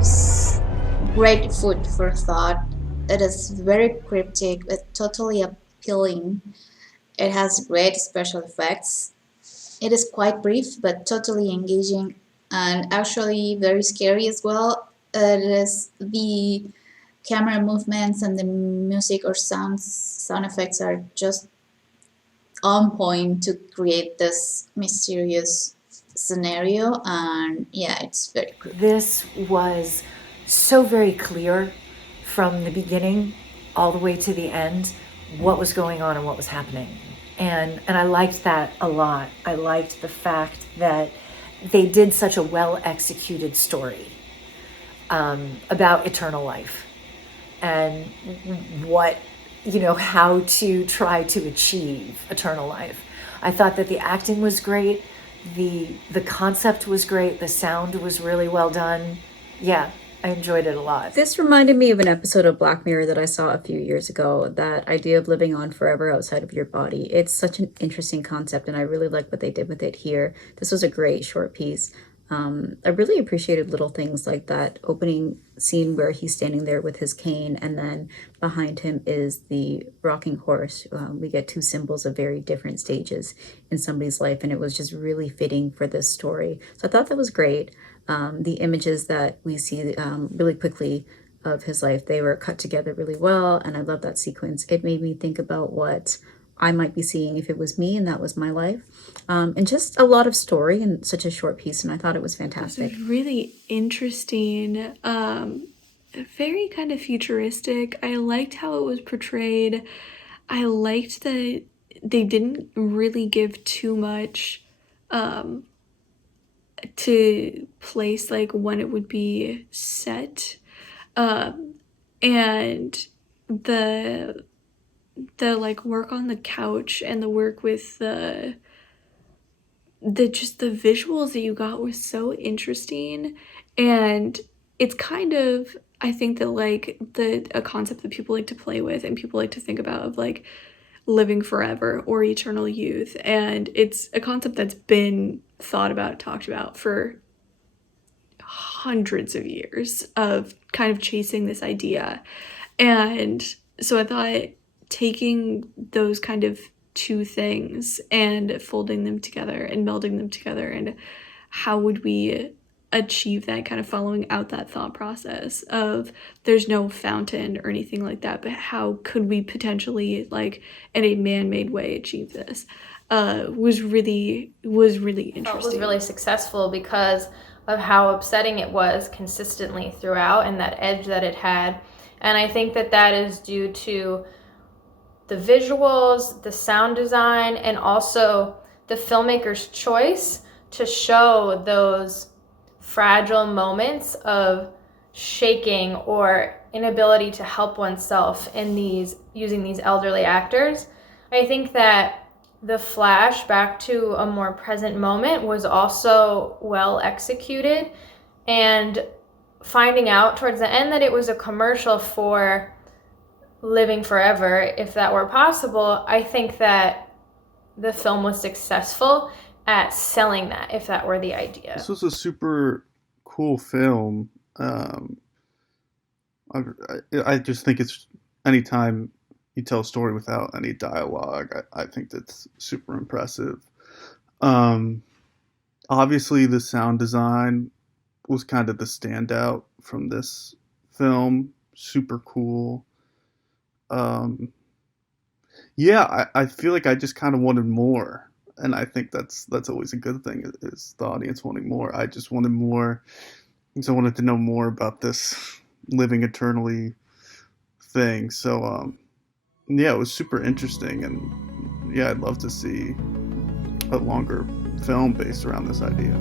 gives great food for thought. It is very cryptic, but totally appealing. It has great special effects. It is quite brief, but totally engaging and actually very scary as well. It is the camera movements and the music or sound effects are just on point to create this mysterious scenario, and yeah, it's very creepy. This was so very clear from the beginning all the way to the end what was going on and what was happening. And I liked that a lot. I liked the fact that they did such a well executed story about eternal life and what, how to try to achieve eternal life. I thought that the acting was great, the concept was great, the sound was really well done. Yeah, I enjoyed it a lot. This reminded me of an episode of Black Mirror that I saw a few years ago. That idea of living on forever outside of your body. It's such an interesting concept, and I really like what they did with it here. This was a great short piece. I really appreciated little things like that opening scene where he's standing there with his cane, and then behind him is the rocking horse. We get two symbols of very different stages in somebody's life, and it was just really fitting for this story. So I thought that was great. The images that we see really quickly of his life, they were cut together really well, and I love that sequence. It made me think about what I might be seeing if it was me and that was my life. And just a lot of story in such a short piece, and I thought it was fantastic. It was really interesting, very kind of futuristic. I liked how it was portrayed. I liked that they didn't really give too much to place like when it would be set. And the like work on the couch and the work with the just the visuals that you got was so interesting. And it's kind of, I think that like a concept that people like to play with and people like to think about of like living forever or eternal youth, and it's a concept that's been thought about, talked about for hundreds of years of kind of chasing this idea. And so I thought taking those kind of two things and folding them together and melding them together, and how would we achieve that, kind of following out that thought process of there's no fountain or anything like that, but how could we potentially, like in a man-made way, achieve this, was really interesting. It was really successful because of how upsetting it was consistently throughout and that edge that it had. And I think that that is due to the visuals, the sound design, and also the filmmaker's choice to show those fragile moments of shaking or inability to help oneself in using these elderly actors. I think that the flash back to a more present moment was also well executed, and finding out towards the end that it was a commercial for living forever, if that were possible, I think that the film was successful at selling that, if that were the idea. This was a super cool film. I just think it's anytime you tell a story without any dialogue, I think that's super impressive. Obviously, the sound design was kind of the standout from this film. Super cool. Yeah, I feel like I just kind of wanted more, and I think that's always a good thing, is the audience wanting more. I just wanted more, because I wanted to know more about this living eternally thing. So yeah, it was super interesting, and yeah, I'd love to see a longer film based around this idea.